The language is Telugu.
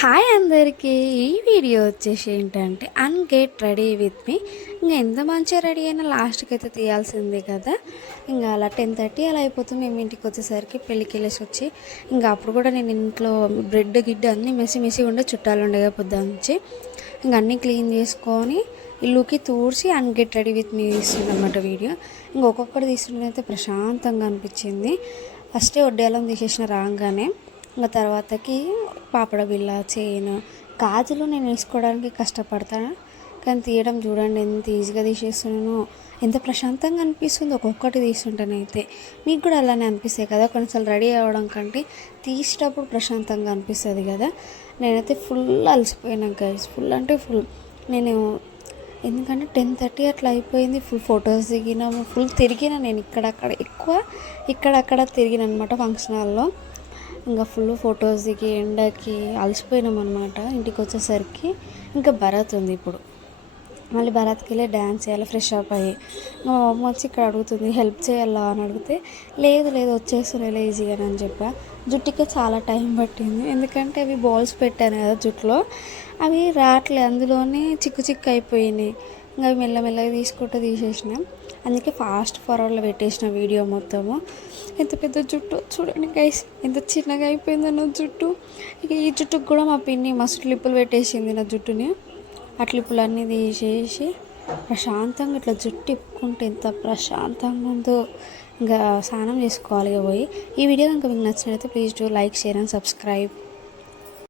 హాయ్ అందరికీ. ఈ వీడియో వచ్చేసి ఏంటంటే గెట్ రెడీ విత్ మీ. ఇంకా ఎంత మంచిగా రెడీ అయినా లాస్ట్కి అయితే తీయాల్సిందే కదా. ఇంకా అలా 10:30 అలా అయిపోతుంది. మేము ఇంటికి వచ్చేసరికి పెళ్ళికి వెళ్ళేసి వచ్చి ఇంకా అప్పుడు కూడా నేను ఇంట్లో బ్రెడ్ గిడ్డ అన్నీ మెసి ఉండే చుట్టాలు ఉండగా పొద్దుంచి ఇంకా అన్నీ క్లీన్ చేసుకొని ఇల్లుకి తూడ్చి గెట్ రెడీ విత్ మీ తీస్తుందన్నమాట వీడియో. ఇంకొకటి తీసుకుంటే ప్రశాంతంగా అనిపించింది. ఫస్టే వడ్డేయాలని తీసేసిన రాగానే ఇంకా తర్వాతకి పాపడ బిళ్ళ చైన్ గాజులు నేను వేసుకోవడానికి కష్టపడతాను, కానీ తీయడం చూడండి ఎంత ఈజీగా తీసేస్తున్నానో, ఎంత ప్రశాంతంగా అనిపిస్తుందో ఒక్కొక్కటి తీస్తుంటేనైతే. మీకు కూడా అలానే అనిపిస్తాయి కదా, కొన్నిసార్లు రెడీ అవ్వడం కంటే తీసేటప్పుడు ప్రశాంతంగా అనిపిస్తుంది కదా. నేనైతే ఫుల్ అలసిపోయినా గైస్, ఫుల్ అంటే ఫుల్. నేను ఎందుకంటే 10:30 అట్లా అయిపోయింది. ఫుల్ ఫొటోస్ దిగినాము, ఫుల్ తిరిగిన నేను ఇక్కడక్కడ తిరిగిన అనమాట ఫంక్షన్ హాల్లో. ఇంకా ఫుల్ ఫొటోస్ దిగి ఎండకి అలసిపోయినాం అనమాట. ఇంటికి వచ్చేసరికి ఇంకా భరత్ ఉంది. ఇప్పుడు మళ్ళీ భరత్కి వెళ్ళి డ్యాన్స్ చేయాలి, ఫ్రెష్ అప్ అయ్యి. మా అమ్మ వచ్చి ఇక్కడ అడుగుతుంది హెల్ప్ చేయాలా అని అడిగితే లేదు వచ్చేస్తున్నాయి లేజీగా అని చెప్పా. జుట్టుకే చాలా టైం పట్టింది, ఎందుకంటే అవి బాల్స్ పెట్టాను కదా జుట్టులో, అవి రావట్లేదు, అందులోనే చిక్కు అయిపోయినాయి. ఇంకా అవి మెల్లమెల్లగా తీసేసినాం. అందుకే ఫాస్ట్ ఫార్వర్డ్లో పెట్టేసిన వీడియో మొత్తము. ఎంత పెద్ద జుట్టు చూడండి గైస్, ఎంత చిన్నగా అయిపోయిందో నా జుట్టు. ఇక ఈ జుట్టుకు కూడా మా పిన్ని మస్తు క్లిప్పులు పెట్టేసింది నా జుట్టుని. ఆ క్లిప్పులన్నీ తీసేసి ప్రశాంతంగా ఇట్లా జుట్టు ఇప్పుకుంటే ఎంత ప్రశాంతంగా ఉందో. ఇంకా స్నానం చేసుకోవాలి పోయి. ఈ వీడియో కనుక మీకు నచ్చినట్లయితే please do like, share and subscribe.